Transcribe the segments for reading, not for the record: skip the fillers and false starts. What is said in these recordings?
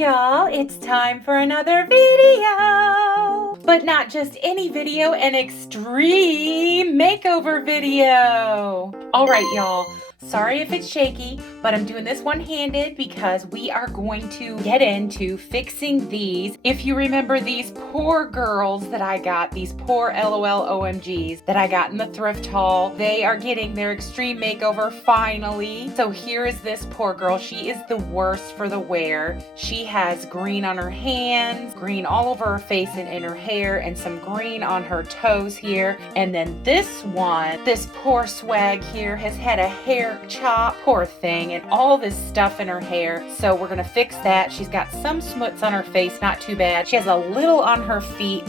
y'all, it's time for another video. But not just any video, an extreme makeover video. All right, y'all. Sorry if it's shaky, but I'm doing this one-handed because we are going to get into fixing these. If you remember these poor girls that I got, these poor LOL OMGs that I got in the thrift haul, they are getting their extreme makeover finally. So here is this poor girl. She is the worst for the wear. She has green on her hands, green all over her face and in her hair, and some green on her toes here. And then this one, this poor swag here, has had a hair chop, poor thing, and all this stuff in her hair. So we're gonna fix that. She's got some smuts on her face, not too bad. She has a little on her feet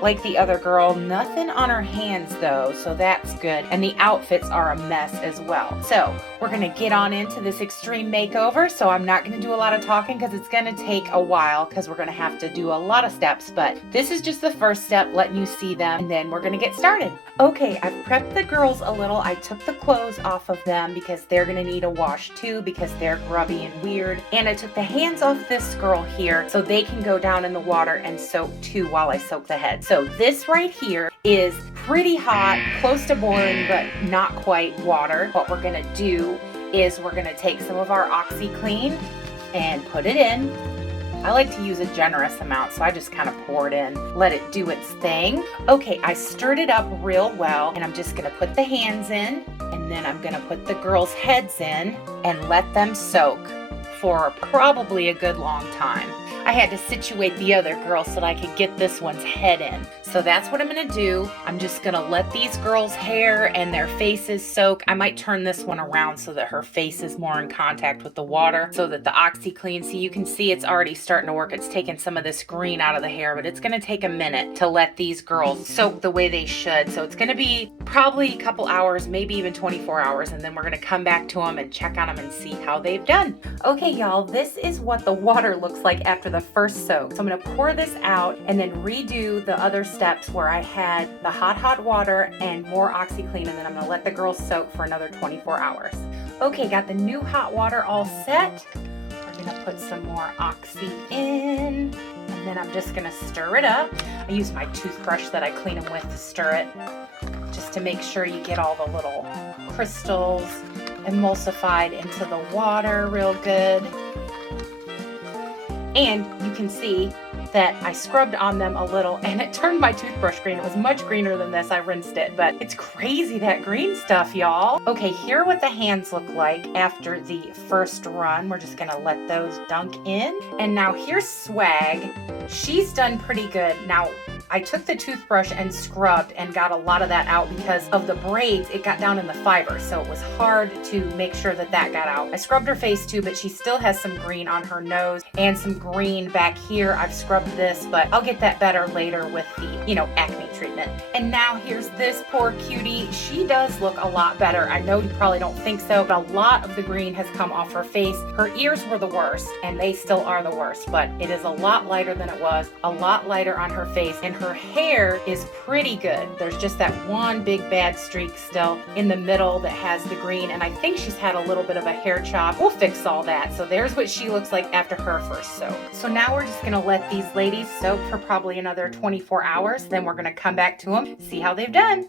like the other girl, nothing on her hands though, so that's good. And the outfits are a mess as well. So we're gonna get on into this extreme makeover. So I'm not gonna do a lot of talking because it's gonna take a while because we're gonna have to do a lot of steps, but this is just the first step, letting you see them, and then we're gonna get started. Okay, I've prepped the girls a little. I took the clothes off of them because they're gonna need a wash too because they're grubby and weird. And I took the hands off this girl here so they can go down in the water and soak too while I soak the head. So this right here is pretty hot, close to boiling, but not quite water. What we're gonna do is we're gonna take some of our OxiClean and put it in. I like to use a generous amount, so I just kind of pour it in, let it do its thing. Okay, I stirred it up real well, and I'm just gonna put the hands in, and then I'm gonna put the girls' heads in and let them soak for probably a good long time. I had to situate the other girl so that I could get this one's head in. So that's what I'm gonna do. I'm just gonna let these girls' hair and their faces soak. I might turn this one around so that her face is more in contact with the water so that the OxiClean, see, you can see it's already starting to work. It's taken some of this green out of the hair, but it's gonna take a minute to let these girls soak the way they should. So it's gonna be probably a couple hours, maybe even 24 hours, and then we're gonna come back to them and check on them and see how they've done. Okay, y'all, this is what the water looks like after the first soak. So I'm gonna pour this out and then redo the other steps where I had the hot water and more OxiClean, and then I'm gonna let the girls soak for another 24 hours. Okay, got the new hot water all set. We're gonna put some more Oxy in, and then I'm just gonna stir it up. I use my toothbrush that I clean them with to stir it, just to make sure you get all the little crystals emulsified into the water real good. And you can see that I scrubbed on them a little and it turned my toothbrush green. It was much greener than this. I rinsed it, but it's crazy, that green stuff, y'all. Okay, here are what the hands look like after the first run. We're just gonna let those dunk in. And now here's Swag. She's done pretty good. Now, I took the toothbrush and scrubbed and got a lot of that out because of the braids. It got down in the fiber, so it was hard to make sure that that got out. I scrubbed her face too, but she still has some green on her nose and some green back here. I've scrubbed this, but I'll get that better later with the, acne treatment. And now here's this poor cutie. She does look a lot better. I know you probably don't think so, but a lot of the green has come off her face. Her ears were the worst, and they still are the worst, but it is a lot lighter than it was, a lot lighter on her face, and her hair is pretty good. There's just that one big bad streak still in the middle that has the green, and I think she's had a little bit of a hair chop. We'll fix all that. So there's what she looks like after her first soak. So now we're just gonna let these ladies soak for probably another 24 hours. Then we're gonna come back to them, see how they've done.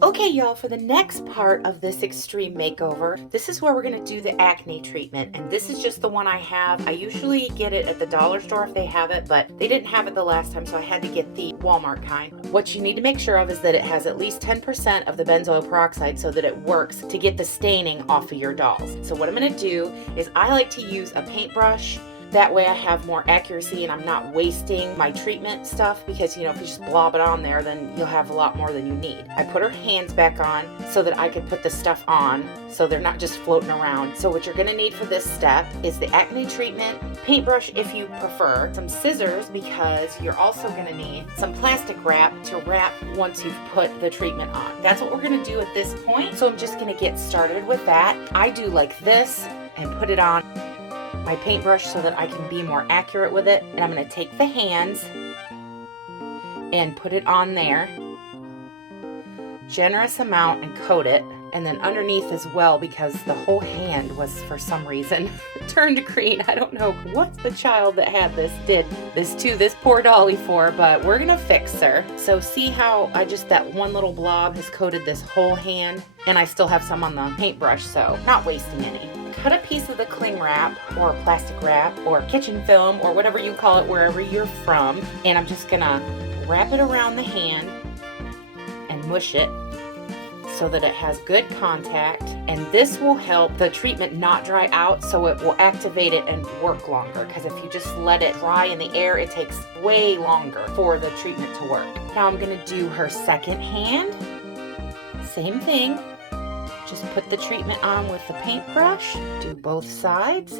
Okay, y'all, for the next part of this extreme makeover, this is where we're gonna do the acne treatment, and this is just the one I have. I usually get it at the dollar store if they have it, but they didn't have it the last time, so I had to get the Walmart kind. What you need to make sure of is that it has at least 10% of the benzoyl peroxide so that it works to get the staining off of your dolls. So what I'm gonna do is I like to use a paintbrush. That way I have more accuracy and I'm not wasting my treatment stuff because, if you just blob it on there, then you'll have a lot more than you need. I put her hands back on so that I could put the stuff on so they're not just floating around. So what you're gonna need for this step is the acne treatment, paintbrush if you prefer, some scissors because you're also gonna need some plastic wrap to wrap once you've put the treatment on. That's what we're gonna do at this point. So I'm just gonna get started with that. I do like this and put it on my paintbrush so that I can be more accurate with it. And I'm going to take the hands and put it on there, generous amount, and coat it. And then underneath as well, because the whole hand was for some reason turned green. I don't know what the child that had this did this to this poor dolly for, but we're gonna fix her. So see how that one little blob has coated this whole hand, and I still have some on the paintbrush, so not wasting any. Cut a piece of the cling wrap or plastic wrap or kitchen film or whatever you call it wherever you're from, and I'm just gonna wrap it around the hand and mush it so that it has good contact, and this will help the treatment not dry out, so it will activate it and work longer, because if you just let it dry in the air, it takes way longer for the treatment to work. Now I'm gonna do her second hand. Same thing. Just put the treatment on with the paintbrush, do both sides.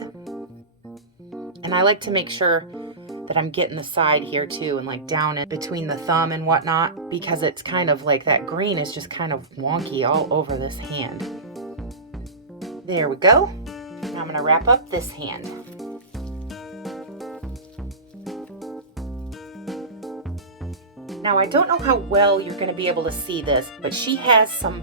And I like to make sure that I'm getting the side here too, and like down in between the thumb and whatnot, because it's kind of like that green is just kind of wonky all over this hand. There we go. Now I'm gonna wrap up this hand. Now I don't know how well you're gonna be able to see this, but she has some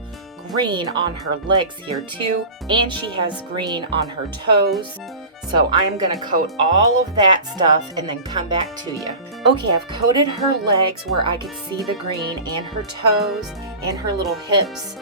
green on her legs here too, and she has green on her toes. So I'm gonna coat all of that stuff and then come back to you. Okay, I've coated her legs where I could see the green, and her toes and her little hips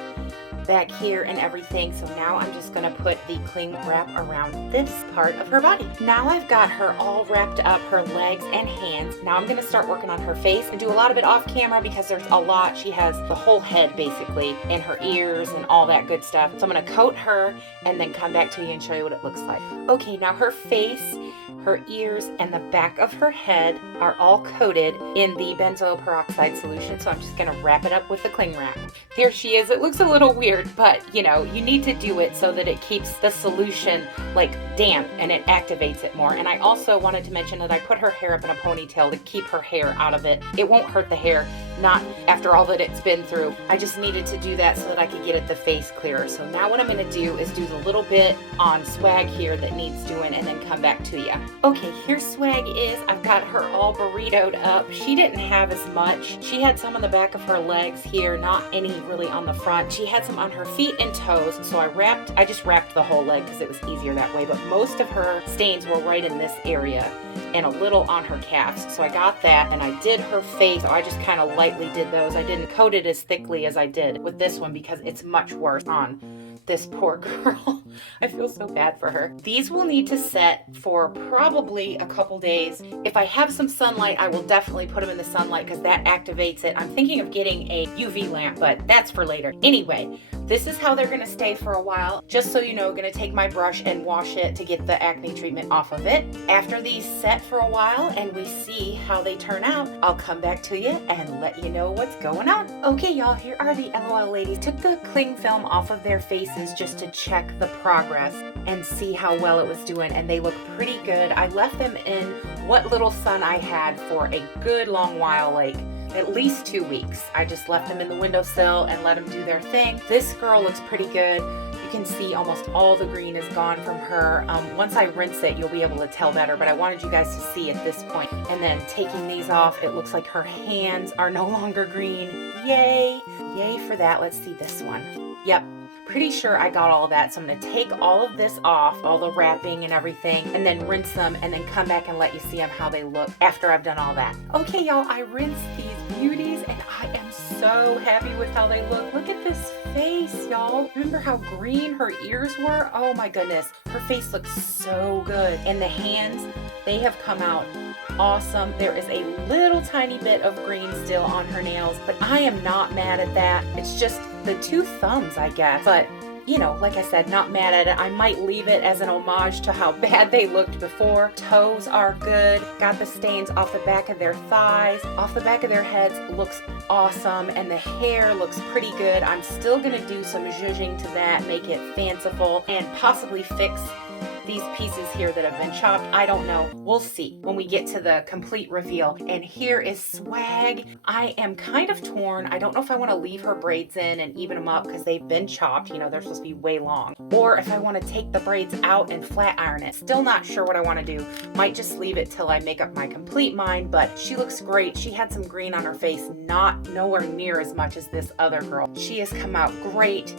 back here and everything. So now I'm just gonna put the cling wrap around this part of her body. Now I've got her all wrapped up, her legs and hands. Now I'm gonna start working on her face and do a lot of it off camera because there's a lot. She has the whole head basically, and her ears and all that good stuff. So I'm gonna coat her and then come back to you and show you what it looks like. Okay, now her face, her ears, and the back of her head are all coated in the benzoyl peroxide solution. So I'm just gonna wrap it up with the cling wrap. There she is. It looks a little weird, but you know, you need to do it so that it keeps the solution like damp and it activates it more. And I also wanted to mention that I put her hair up in a ponytail to keep her hair out of it. It won't hurt the hair, not after all that it's been through. I just needed to do that so that I could get the face clearer. So now what I'm gonna do is do the little bit on Swag here that needs doing and then come back to you. Okay, here Swag is. I've got her all burritoed up. She didn't have as much. She had some on the back of her legs here, not any really on the front. She had some on her feet and toes, so I just wrapped the whole leg because it was easier that way, but most of her stains were right in this area and a little on her calves. So I got that, and I did her face. So I just kind of lightly did those. I didn't coat it as thickly as I did with this one because it's much worse on this poor girl. I feel so bad for her. These will need to set for probably a couple days. If I have some sunlight, I will definitely put them in the sunlight because that activates it. I'm thinking of getting a UV lamp, but that's for later. Anyway, this is how they're gonna stay for a while. Just so you know, I'm gonna take my brush and wash it to get the acne treatment off of it. After these set for a while and we see how they turn out, I'll come back to you and let you know what's going on. Okay, y'all, here are the LOL ladies. Took the cling film off of their faces just to check the progress and see how well it was doing, and they look pretty good. I left them in what little sun I had for a good long while, like at least 2 weeks. I just left them in the windowsill and let them do their thing. This girl looks pretty good. You can see almost all the green is gone from her. Once I rinse it, you'll be able to tell better, but I wanted you guys to see at this point. And then taking these off, it looks like her hands are no longer green. Yay! Yay for that. Let's see this one. Yep. Pretty sure I got all that, so I'm going to take all of this off, all the wrapping and everything, and then rinse them and then come back and let you see them how they look after I've done all that. Okay, y'all, I rinsed these beauties and I am so happy with how they look. Look at this face, y'all. Remember how green her ears were? Oh my goodness. Her face looks so good. And the hands, they have come out awesome. There is a little tiny bit of green still on her nails, but I am not mad at that. It's just the 2 thumbs, I guess. But, you know, like I said, not mad at it. I might leave it as an homage to how bad they looked before. Toes are good. Got the stains off the back of their thighs. Off the back of their heads looks awesome. And the hair looks pretty good. I'm still going to do some zhuzhing to that, make it fanciful, and possibly fix these pieces here that have been chopped. I don't know. We'll see when we get to the complete reveal. And here is Swag. I am kind of torn. I don't know if I want to leave her braids in and even them up because they've been chopped. You know, they're supposed to be way long. Or if I want to take the braids out and flat iron it. Still not sure what I want to do. Might just leave it till I make up my complete mind, but she looks great. She had some green on her face, nowhere near as much as this other girl. She has come out great.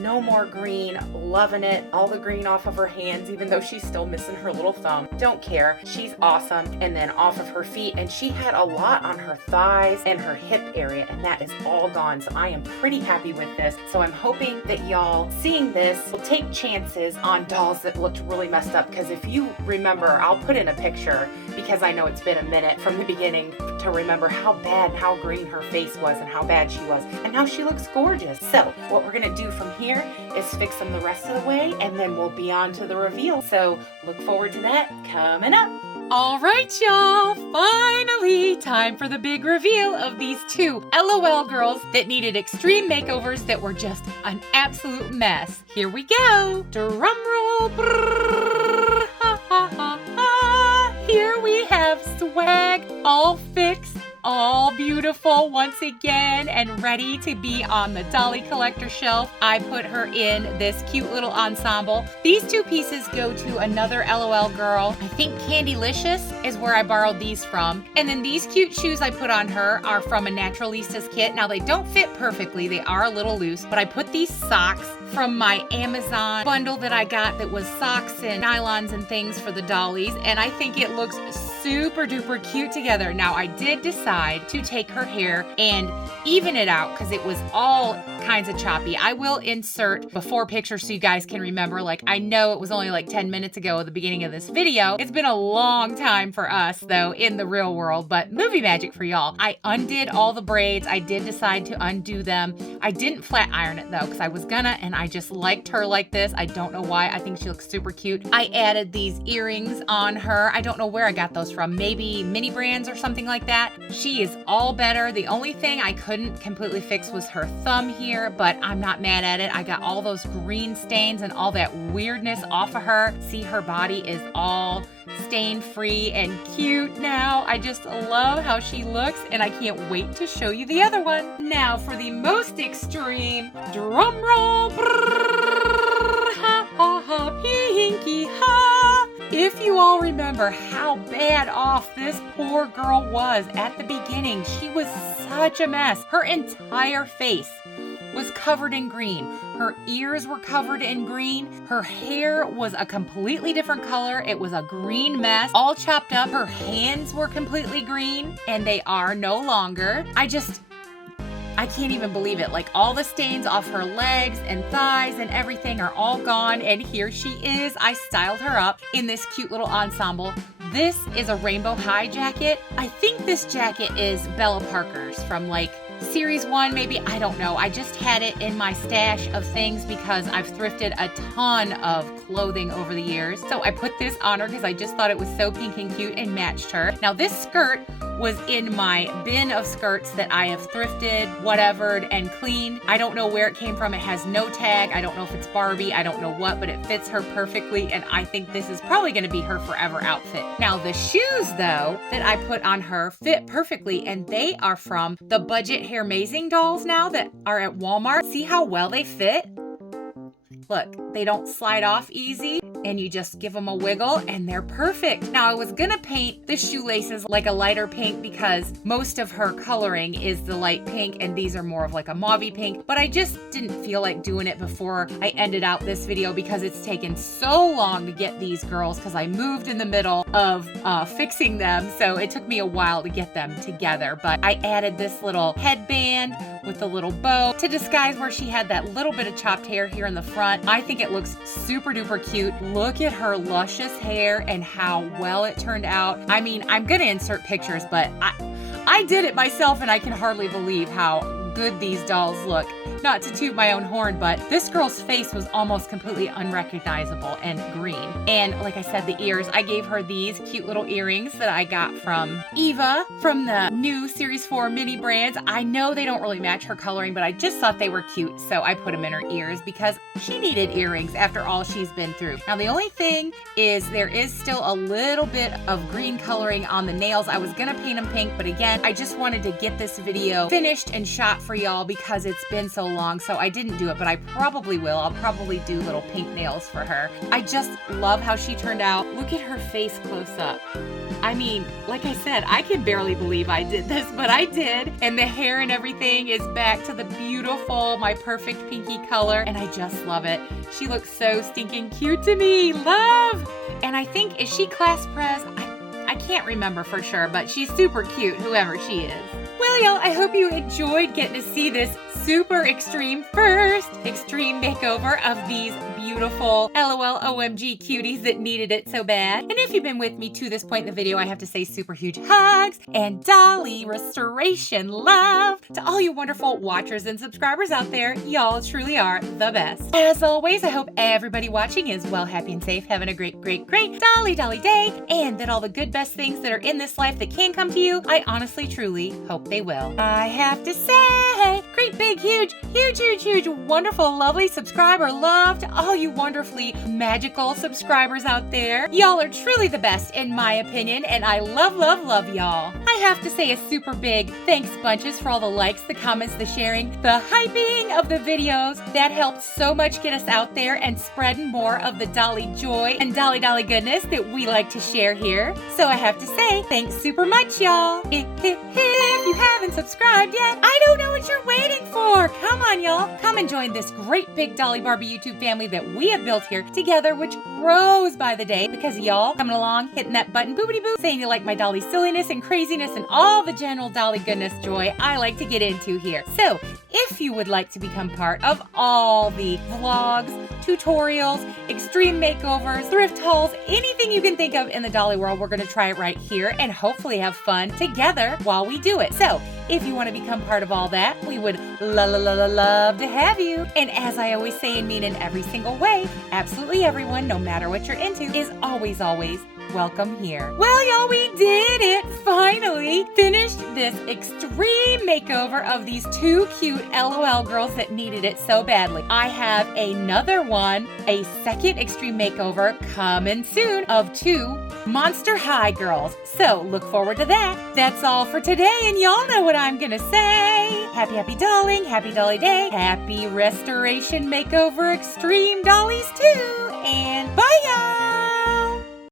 No more green. Loving it. All the green off of her hands, even though she's still missing her little thumb. Don't care. She's awesome. And then off of her feet. And she had a lot on her thighs and her hip area, and that is all gone. So I am pretty happy with this. So I'm hoping that y'all seeing this will take chances on dolls that looked really messed up. Because if you remember, I'll put in a picture because I know it's been a minute from the beginning to remember how bad and how green her face was and how bad she was. And now she looks gorgeous. So what we're going to do from here is fix them the rest of the way, and then we'll be on to the reveal. So look forward to that coming up. All right, y'all, finally time for the big reveal of these two LOL girls that needed extreme makeovers that were just an absolute mess. Here we go. Drum roll. Brrr, ha, ha, ha, ha. Here we have Swag, all fixed, all beautiful once again and ready to be on the Dolly Collector shelf. I put her in this cute little ensemble. These two pieces go to another LOL girl. I think Candylicious is where I borrowed these from. And then these cute shoes I put on her are from a Naturalistas kit. Now they don't fit perfectly. They are a little loose, but I put these socks from my Amazon bundle that I got that was socks and nylons and things for the dollies, and I think it looks super duper cute together. Now I did decide to take her hair and even it out because it was all kinds of choppy. I will insert before pictures so you guys can remember. Like, I know it was only like 10 minutes ago at the beginning of this video. It's been a long time for us though in the real world, but movie magic for y'all. I undid all the braids. I did decide to undo them. I didn't flat iron it though because I was gonna, and I just liked her like this. I don't know why. I think she looks super cute. I added these earrings on her. I don't know where I got those from. Maybe Mini Brands or something like that. She is all better. The only thing I couldn't completely fix was her thumb here, but I'm not mad at it. I got all those green stains and all that weirdness off of her. See, her body is all stain free and cute now. I just love how she looks, and I can't wait to show you the other one. Now for the most extreme, drum roll. Brrr, ha ha ha, pinky ha. If you all remember how bad off this poor girl was at the beginning, she was such a mess. Her entire face was covered in green. Her ears were covered in green. Her hair was a completely different color. It was a green mess, all chopped up. Her hands were completely green, and they are no longer. I can't even believe it. Like, all the stains off her legs and thighs and everything are all gone, and here she is. I styled her up in this cute little ensemble. This is a rainbow high jacket. I think this jacket is Bella Parker's from like Series 1, maybe, I don't know. I just had it in my stash of things because I've thrifted a ton of clothing over the years. So I put this on her because I just thought it was so pink and cute and matched her. Now this skirt was in my bin of skirts that I have thrifted, whatevered, and cleaned. I don't know where it came from. It has no tag. I don't know if it's Barbie. I don't know what, but it fits her perfectly, and I think this is probably gonna be her forever outfit. Now the shoes, though, that I put on her fit perfectly, and they are from the Budget Hair Amazing dolls now that are at Walmart. See how well they fit? Look, they don't slide off easy, and you just give them a wiggle and they're perfect. Now I was gonna paint the shoelaces like a lighter pink because most of her coloring is the light pink and these are more of like a mauvey pink, but I just didn't feel like doing it before I ended out this video because it's taken so long to get these girls because I moved in the middle of fixing them, so it took me a while to get them together. But I added this little headband with a little bow to disguise where she had that little bit of chopped hair here in the front. I think it looks super duper cute. Look at her luscious hair and how well it turned out. I mean, I'm gonna insert pictures, but I did it myself and I can hardly believe how good these dolls look. Not to toot my own horn, but this girl's face was almost completely unrecognizable and green. And like I said, the ears, I gave her these cute little earrings that I got from Eva from the new Series 4 Mini Brands. I know they don't really match her coloring, but I just thought they were cute, so I put them in her ears because she needed earrings after all she's been through. Now the only thing is there is still a little bit of green coloring on the nails. I was gonna paint them pink, but again, I just wanted to get this video finished and shot for y'all because it's been so long, so I didn't do it, but I probably will. I'll probably do little pink nails for her. I just love how she turned out. Look at her face close up. I mean, like I said, I can barely believe I did this, but I did. And the hair and everything is back to the beautiful, my perfect pinky color. And I just love it. She looks so stinking cute to me. Love! And I think, is she class pres? I can't remember for sure, but she's super cute, whoever she is. Well, y'all, I hope you enjoyed getting to see this super extreme first extreme makeover of these beautiful LOL OMG cuties that needed it so bad. And if you've been with me to this point in the video, I have to say super huge hugs and dolly restoration love to all you wonderful watchers and subscribers out there. Y'all truly are the best. As always, I hope everybody watching is well, happy, and safe, having a great dolly day, and that all the good best things that are in this life that can come to you, I honestly truly hope they will. I have to say, great big huge wonderful lovely subscriber love to all you wonderfully magical subscribers out there. Y'all are truly the best in my opinion, and I love y'all. I have to say a super big thanks bunches for all the likes, the comments, the sharing, the hyping of the videos. That helps so much get us out there and spreading more of the dolly joy and dolly goodness that we like to share here. So I have to say thanks super much, y'all. If you haven't subscribed yet, I don't know what you're waiting for. Come on, y'all. Come and join this great big Dolly Barbie YouTube family that we have built here together, which grows by the day because of y'all coming along, hitting that button, boopity boop, saying you like my dolly silliness and craziness and all the general dolly goodness joy I like to get into here. So if you would like to become part of all the vlogs, tutorials, extreme makeovers, thrift hauls, anything you can think of in the dolly world, we're going to try it right here and hopefully have fun together while we do it. So if you want to become part of all that, we would love to have you. And as I always say and mean in every single way, absolutely everyone, no matter what you're into, is always welcome here. Well, y'all, we did it! Finally finished this extreme makeover of these two cute LOL girls that needed it so badly. I have another one, a second extreme makeover coming soon of two Monster High girls. So look forward to that. That's all for today, and y'all know what I'm gonna say. Happy dolling, happy dolly day, happy restoration makeover extreme dollies too, and bye y'all!